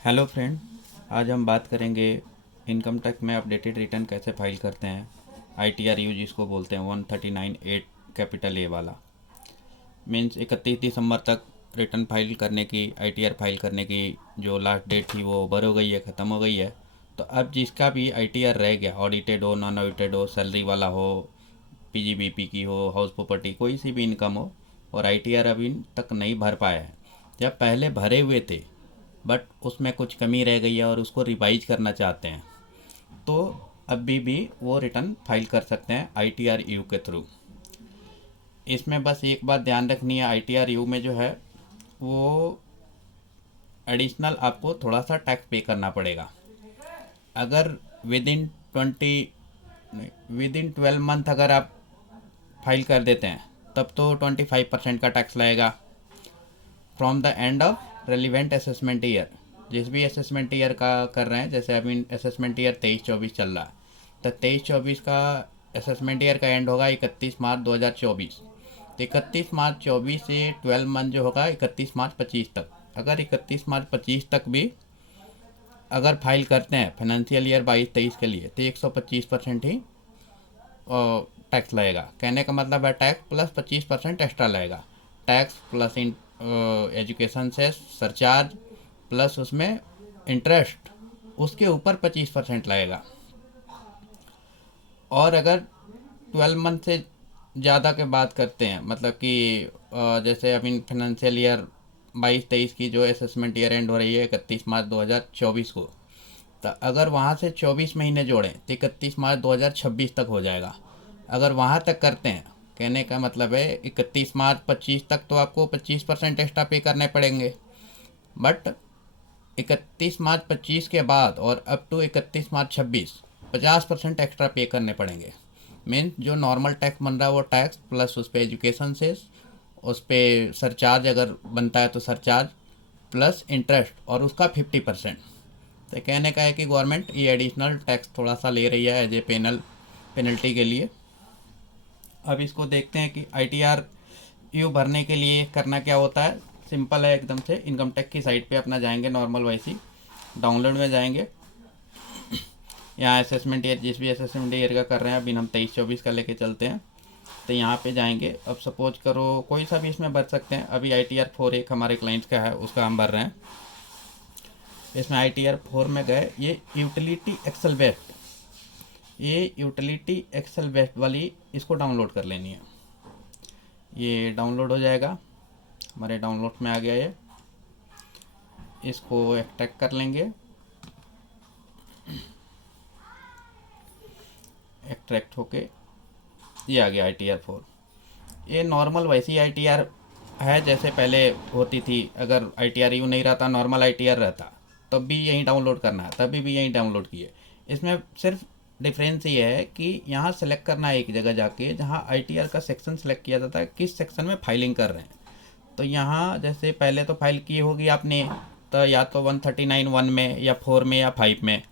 Hello friend. आज हम बात करेंगे इनकम टैक्स में अपडेटेड रिटर्न कैसे फाइल करते हैं। ITR जिसको बोलते हैं 139(8) कैपिटल ए वाला। मीन्स 31 दिसंबर तक रिटर्न फाइल करने की, ITR फाइल करने की जो लास्ट डेट थी वो ओवर हो गई है, ख़त्म हो गई है। तो अब जिसका भी ITR रह गया, ऑडिटेड हो, नॉन ऑडिटेड हो, सैलरी वाला हो, PGBP की हो, हाउस प्रॉपर्टी, कोई सी भी इनकम हो, और ITR अभी तक नहीं भर पाया है या पहले भरे हुए थे बट उसमें कुछ कमी रह गई है और उसको रिवाइज करना चाहते हैं, तो अभी भी वो रिटर्न फाइल कर सकते हैं ITR के थ्रू। इसमें बस एक बात ध्यान रखनी है, ITR में जो है वो एडिशनल आपको थोड़ा सा टैक्स पे करना पड़ेगा। अगर विद इन 12 मंथ अगर आप फाइल कर देते हैं तब तो 25% का टैक्स लगेगा from the end of relevant assessment year. जिस भी असेसमेंट ईयर का कर रहे हैं, जैसे अभी असेसमेंट ईयर 23-24 चल रहा है, तो 23-24 का असेसमेंट ईयर का एंड होगा 31 मार्च 2024। तो 31 मार्च 2024 से 12 मंथ जो होगा 31 मार्च 2025 तक। अगर 31 मार्च 2025 तक भी अगर फाइल करते हैं फाइनेंशियल ईयर 22-23 के लिए, तो 125% ही टैक्स लगेगा। कहने का मतलब है टैक्स प्लस 25% एक्स्ट्रा लगेगा। टैक्स प्लस इन एजुकेशन से सरचार्ज प्लस उसमें इंटरेस्ट, उसके ऊपर 25% लगेगा। और अगर 12 मंथ से ज़्यादा के बात करते हैं, मतलब कि जैसे अभी फाइनेंशियल ईयर 22-23 की जो असेसमेंट ईयर एंड हो रही है 31 मार्च 2024 को, तो अगर वहाँ से 24 महीने जोड़ें तो 31 मार्च 2026 तक हो जाएगा। अगर वहाँ तक करते हैं, कहने का मतलब है 31 मार्च 2025 तक तो आपको 25% एक्स्ट्रा पे करने पड़ेंगे, बट 31 मार्च 2025 के बाद और अप टू 31 मार्च 2026 50% एक्स्ट्रा पे करने पड़ेंगे। मीन्स जो नॉर्मल टैक्स बन रहा है वो टैक्स प्लस उस पर एजुकेशन से, उस पर सरचार्ज अगर बनता है तो सरचार्ज प्लस इंटरेस्ट और उसका 50%। तो कहने का है कि गवर्नमेंट ये एडिशनल टैक्स थोड़ा सा ले रही है एज ए पेनल्टी के लिए। अब इसको देखते हैं कि ITR भरने के लिए करना क्या होता है। सिंपल है एकदम से। इनकम टैक्स की साइट पे अपना जाएंगे, नॉर्मल वैसी डाउनलोड में जाएंगे। यहाँ असेसमेंट ईयर, जिस भी असेसमेंट ईयर का कर रहे हैं, अभी हम 23-24 का लेके चलते हैं, तो यहाँ पे जाएंगे। अब सपोज करो कोई सा भी इसमें भर सकते हैं। अभी ITR 4 एक हमारे क्लाइंट का है, उसका हम भर रहे हैं। इसमें ITR 4 में गए, ये यूटिलिटी एक्सेल बेस्ट वाली इसको डाउनलोड कर लेनी है। ये डाउनलोड हो जाएगा, हमारे डाउनलोड में आ गया ये। इसको एक्सट्रैक्ट कर लेंगे। एक्सट्रैक्ट होके ये आ गया ITR 4। ये नॉर्मल वैसी ITR है जैसे पहले होती थी। अगर ITR नहीं रहता, नॉर्मल ITR रहता, तब भी यहीं डाउनलोड करना है, तभी भी यहीं डाउनलोड किए। इसमें सिर्फ डिफरेंस ये है कि यहाँ सेलेक्ट करना है एक जगह जाके, जहाँ ITR का सेक्शन सेलेक्ट किया जाता है, किस सेक्शन में फाइलिंग कर रहे हैं। तो यहाँ जैसे पहले तो फाइल की होगी आपने, तो या तो 139(1) में या 4 में या 5 में।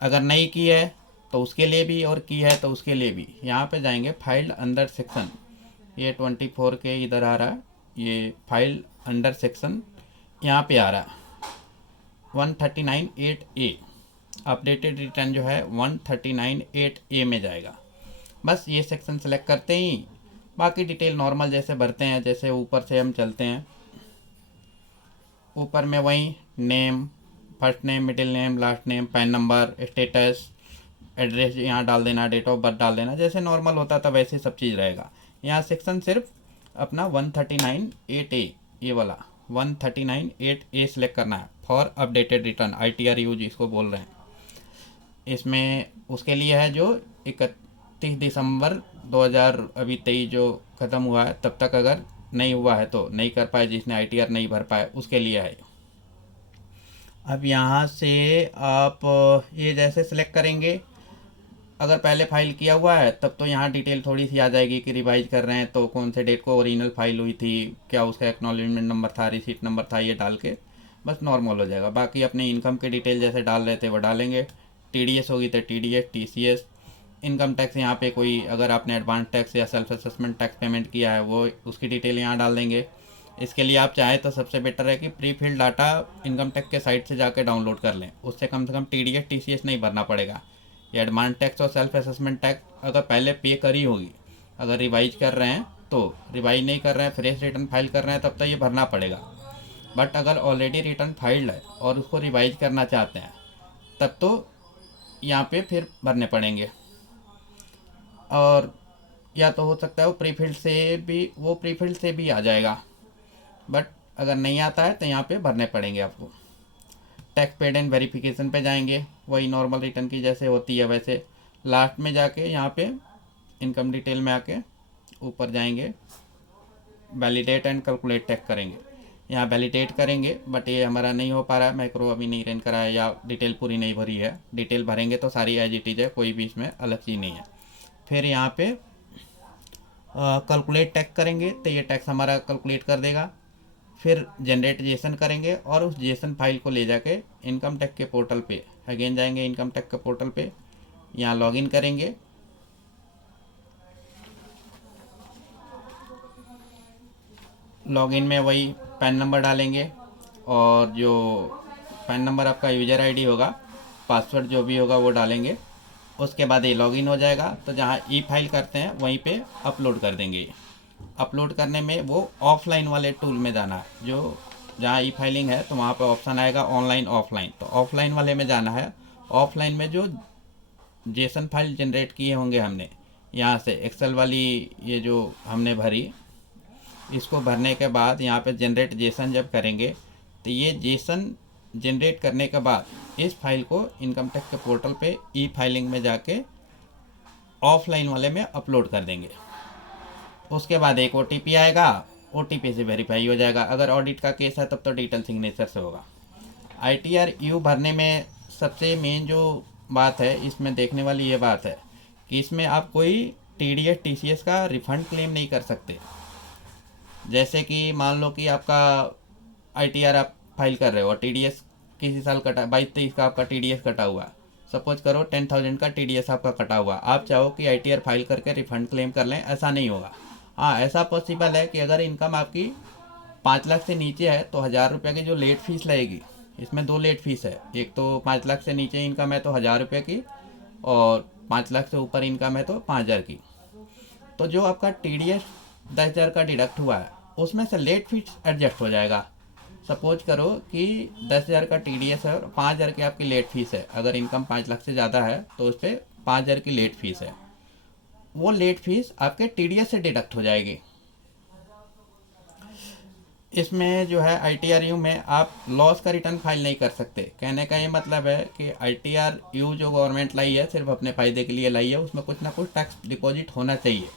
अगर नहीं की है तो उसके लिए भी, और की है तो उसके लिए भी। यहाँ पे जाएंगे फाइल अंडर सेक्शन, ये 24 के इधर आ रहा है, ये फाइल अंडर सेक्शन यहाँ पे आ रहा है 139(8)A। अपडेटेड रिटर्न जो है 139(8)A में जाएगा। बस ये सेक्शन सेलेक्ट करते ही बाकी डिटेल नॉर्मल जैसे भरते हैं। जैसे ऊपर से हम चलते हैं, ऊपर में वही name, first name, middle name, last name, pan number, status, address यहाँ डाल देना, डेट ऑफ बर्थ डाल देना, जैसे नॉर्मल होता था वैसे सब चीज़ रहेगा। यहाँ सेक्शन सिर्फ अपना 139(8)A, ये वाला 139(8)A सेलेक्ट करना है फॉर अपडेटेड रिटर्न, ITR जिसको बोल रहे हैं। इसमें उसके लिए है जो 31 दिसंबर 2023 जो ख़त्म हुआ है तब तक अगर नहीं हुआ है तो नहीं कर पाए, जिसने ITR नहीं भर पाए उसके लिए है। अब यहाँ से आप ये जैसे सेलेक्ट करेंगे, अगर पहले फाइल किया हुआ है तब तो यहाँ डिटेल थोड़ी सी आ जाएगी कि रिवाइज कर रहे हैं तो कौन से डेट को ओरिजिनल फाइल हुई थी, क्या उसका एक्नॉलेजमेंट नंबर था, रिसीट नंबर था, ये डाल के बस नॉर्मल हो जाएगा। बाकी अपने इनकम के डिटेल जैसे डाल रहे थे वो डालेंगे। TDS होगी तो TDS, TCS, इनकम टैक्स यहाँ पे कोई अगर आपने एडवांस टैक्स या सेल्फ असेसमेंट टैक्स पेमेंट किया है वो उसकी डिटेल यहाँ डाल देंगे। इसके लिए आप चाहें तो सबसे बेटर है कि pre filled data income tax के साइट से जाके डाउनलोड कर लें, उससे कम से कम TDS TCS नहीं भरना पड़ेगा। ये एडवांस टैक्स और सेल्फ असेसमेंट टैक्स अगर पहले पे करी होगी, अगर रिवाइज कर रहे हैं तो, रिवाइज नहीं कर रहे हैं फ्रेश रिटर्न फाइल कर रहे हैं तब तक ये भरना पड़ेगा। बट अगर ऑलरेडी रिटर्न फाइल्ड है और उसको रिवाइज करना चाहते हैं तब तो यहाँ पे फिर भरने पड़ेंगे। और या तो हो सकता है वो प्री फिल्ड से भी आ जाएगा, बट अगर नहीं आता है तो यहाँ पे भरने पड़ेंगे आपको। टैक्स पेड एंड वेरिफिकेशन पे जाएंगे, वही नॉर्मल रिटर्न की जैसे होती है वैसे। लास्ट में जाके यहाँ पे इनकम डिटेल में आके ऊपर जाएंगे, वैलिडेट एंड कैलकुलेट टैक्स करेंगे। यहाँ वैलिडेट करेंगे बट ये हमारा नहीं हो पा रहा है, मैक्रो अभी नहीं रन करा है या डिटेल पूरी नहीं भरी है। डिटेल भरेंगे तो सारी एज इट इज़ है, कोई भी इसमें अलग चीज़ नहीं है। फिर यहाँ पे कैलकुलेट टैक्स करेंगे तो ये टैक्स हमारा कैलकुलेट कर देगा। फिर जनरेट जेसन करेंगे और उस जेसन फाइल को ले जाके इनकम टैक्स के पोर्टल पे अगेन जाएंगे, इनकम टैक्स के पोर्टल पे यहाँ लॉगिन करेंगे। लॉगिन में वही पैन नंबर डालेंगे और जो पैन नंबर आपका यूज़र आईडी होगा, पासवर्ड जो भी होगा वो डालेंगे। उसके बाद ये लॉगिन हो जाएगा तो जहाँ ई फाइल करते हैं वहीं पे अपलोड कर देंगे। अपलोड करने में वो ऑफलाइन वाले टूल में जाना है, जो जहाँ ई फाइलिंग है तो वहाँ पे ऑप्शन आएगा ऑनलाइन ऑफलाइन, तो ऑफलाइन वाले में जाना है। ऑफलाइन में जो जेसन फाइल जनरेट किए होंगे हमने यहाँ से एक्सेल वाली, ये जो हमने भरी, इसको भरने के बाद यहाँ पे जनरेट जेसन जब करेंगे तो ये जेसन जनरेट करने के बाद इस फाइल को इनकम टैक्स के पोर्टल पे ई फाइलिंग में जाके ऑफलाइन वाले में अपलोड कर देंगे। उसके बाद एक OTP आएगा, OTP से वेरीफाई हो जाएगा। अगर ऑडिट का केस है तब तो डिजिटल सिग्नेचर से होगा। ITR-U भरने में सबसे मेन जो बात है इसमें देखने वाली ये बात है कि इसमें आप कोई TDS TCS का रिफ़ंड क्लेम नहीं कर सकते। जैसे कि मान लो कि आपका ITR आप फाइल कर रहे हो और TDS किसी साल कटा, 22-23 का आपका TDS कटा हुआ, सपोज करो 10,000 का TDS आपका कटा हुआ, आप चाहो कि ITR फाइल करके रिफ़ंड क्लेम कर लें, ऐसा नहीं होगा। हाँ, ऐसा पॉसिबल है कि अगर इनकम आपकी 5 लाख से नीचे है तो 1,000 रुपये की जो लेट फीस लगेगी, इसमें 2 लेट फीस है। एक तो 5 लाख से नीचे इनकम है तो 1,000 रुपये की, और 5 लाख से ऊपर इनकम है तो 5,000 की। तो जो आपका TDS 10,000 का डिडक्ट हुआ है उसमें से लेट फीस एडजस्ट हो जाएगा। सपोज करो कि 10,000 का TDS है और 5,000 की आपकी लेट फीस है। अगर इनकम 5 लाख से ज़्यादा है तो उस पर 5,000 की लेट फीस है, वो लेट फीस आपके TDS से डिडक्ट हो जाएगी। इसमें जो है ITR-U में आप लॉस का रिटर्न फाइल नहीं कर सकते। कहने का ये मतलब है कि ITR-U जो गवर्नमेंट लाई है सिर्फ अपने फ़ायदे के लिए लाई है, उसमें कुछ ना कुछ टैक्स डिपॉजिट होना चाहिए।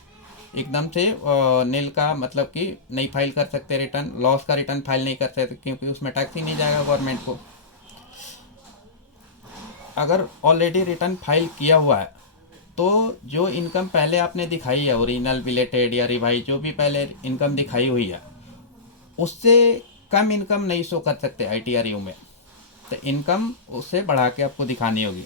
एकदम से नील का मतलब कि नहीं फाइल कर सकते रिटर्न, लॉस का रिटर्न फाइल नहीं कर सकते क्योंकि उसमें टैक्स ही नहीं जाएगा गवर्नमेंट को। अगर ऑलरेडी रिटर्न फाइल किया हुआ है तो जो इनकम पहले आपने दिखाई है, ओरिजिनल, बिलेटेड या रिवाइज, जो भी पहले इनकम दिखाई हुई है, उससे कम इनकम नहीं शो कर सकते ITR-U में। तो इनकम उससे बढ़ा के आपको दिखानी होगी,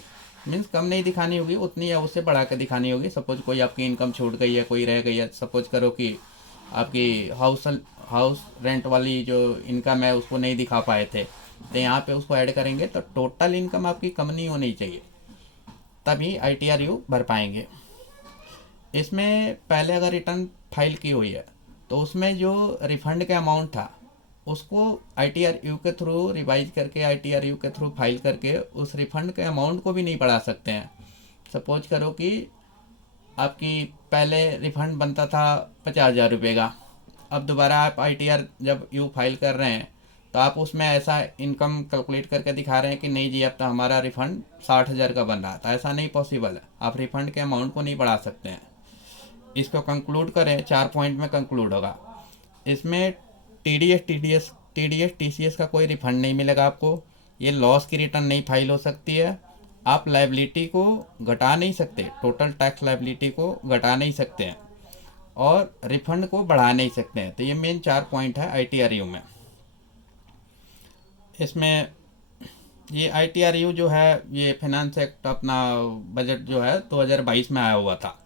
मीन्स कम नहीं दिखानी होगी, उतनी या उससे बढ़ा के दिखानी होगी। सपोज कोई आपकी इनकम छूट गई है, कोई रह गई है, सपोज करो कि आपकी हाउस रेंट वाली जो इनकम है उसको नहीं दिखा पाए थे, तो यहाँ पे उसको ऐड करेंगे तो टोटल इनकम आपकी कम नहीं होनी चाहिए, तभी ITR-U भर पाएंगे। इसमें पहले अगर रिटर्न फाइल की हुई है तो उसमें जो रिफ़ंड का अमाउंट था उसको ITR-U के थ्रू रिवाइज करके, ITR-U के थ्रू फाइल करके उस रिफ़ंड के अमाउंट को भी नहीं बढ़ा सकते हैं। सपोज करो कि आपकी पहले रिफ़ंड बनता था 50,000 रुपये का, अब दोबारा आप ITR जब U फाइल कर रहे हैं तो आप उसमें ऐसा इनकम कैलकुलेट करके दिखा रहे हैं कि नहीं जी अब तो हमारा रिफ़ंड 60,000 का बन रहा था। ऐसा नहीं पॉसिबल है, आप रिफ़ंड के अमाउंट को नहीं बढ़ा सकते हैं। इसको कंक्लूड करें, 4 पॉइंट में कंक्लूड होगा। इसमें TDS TCS का कोई रिफंड नहीं मिलेगा आपको। ये लॉस की रिटर्न नहीं फाइल हो सकती है। आप लायबिलिटी को घटा नहीं सकते, टोटल टैक्स लायबिलिटी को घटा नहीं सकते हैं, और रिफंड को बढ़ा नहीं सकते हैं। तो ये मेन 4 पॉइंट है ITR-U में। इसमें ये ITR-U जो है ये फाइनेंस एक्ट अपना बजट जो है 2022 में आया हुआ था,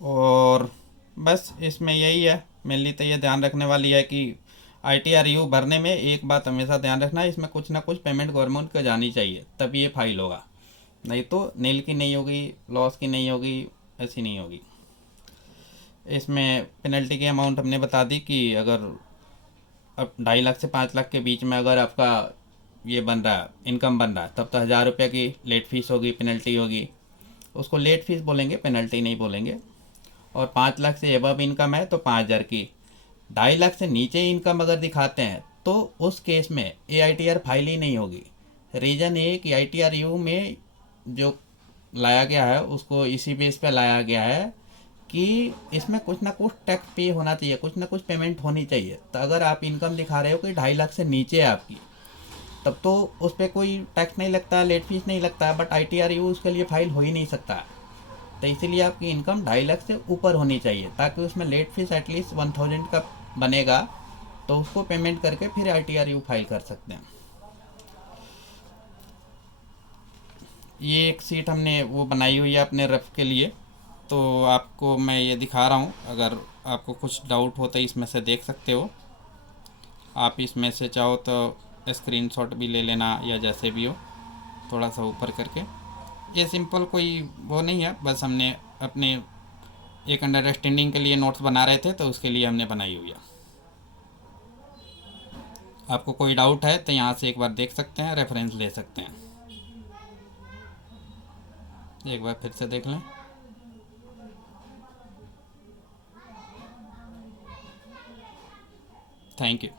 और बस इसमें यही है। मेनली तो ये ध्यान रखने वाली है कि ITRU भरने में एक बात हमेशा ध्यान रखना है, इसमें कुछ ना कुछ पेमेंट गवर्नमेंट को जानी चाहिए, तब ये फाइल होगा, नहीं तो नील की नहीं होगी, लॉस की नहीं होगी, ऐसी नहीं होगी। इसमें पेनल्टी की अमाउंट हमने बता दी कि अगर अब 2.5 लाख से 5 लाख के बीच में अगर आपका ये बन रहा है, इनकम बन रहा है, तब तो 1000 रुपये की लेट फीस होगी, पेनल्टी होगी। उसको लेट फीस बोलेंगे, पेनल्टी नहीं बोलेंगे। और 5 लाख से एबव इनकम है तो 5000 की। 2.5 लाख से नीचे इनकम अगर दिखाते हैं तो उस केस में AITR फाइल ही नहीं होगी। रीज़न ये कि ITRU में जो लाया गया है उसको इसी बेस पे लाया गया है कि इसमें कुछ ना कुछ टैक्स पे होना चाहिए, कुछ ना कुछ पेमेंट होनी चाहिए। तो अगर आप इनकम दिखा रहे हो कि 2.5 लाख से नीचे है आपकी, तब तो उस पर कोई टैक्स नहीं लगता, लेट फीस नहीं लगता है, बट ITRU उसके लिए फाइल हो ही नहीं सकता है। तो इसीलिए आपकी इनकम 2.5 लाख से ऊपर होनी चाहिए, ताकि उसमें लेट फीस एटलीस्ट 1000 का बनेगा, तो उसको पेमेंट करके फिर ITRU फाइल कर सकते हैं। ये एक सीट हमने वो बनाई हुई है अपने रफ के लिए, तो आपको मैं ये दिखा रहा हूँ। अगर आपको कुछ डाउट हो तो इसमें से देख सकते हो। आप इसमें से चाहो तो स्क्रीनशॉट भी ले लेना, या जैसे भी हो, थोड़ा सा ऊपर करके। ये सिंपल कोई वो नहीं है, बस हमने अपने एक अंडरस्टैंडिंग के लिए नोट्स बना रहे थे, तो उसके लिए हमने बनाई हुई है। आपको कोई डाउट है तो यहाँ से एक बार देख सकते हैं, रेफरेंस ले सकते हैं। एक बार फिर से देख लें। Thank you.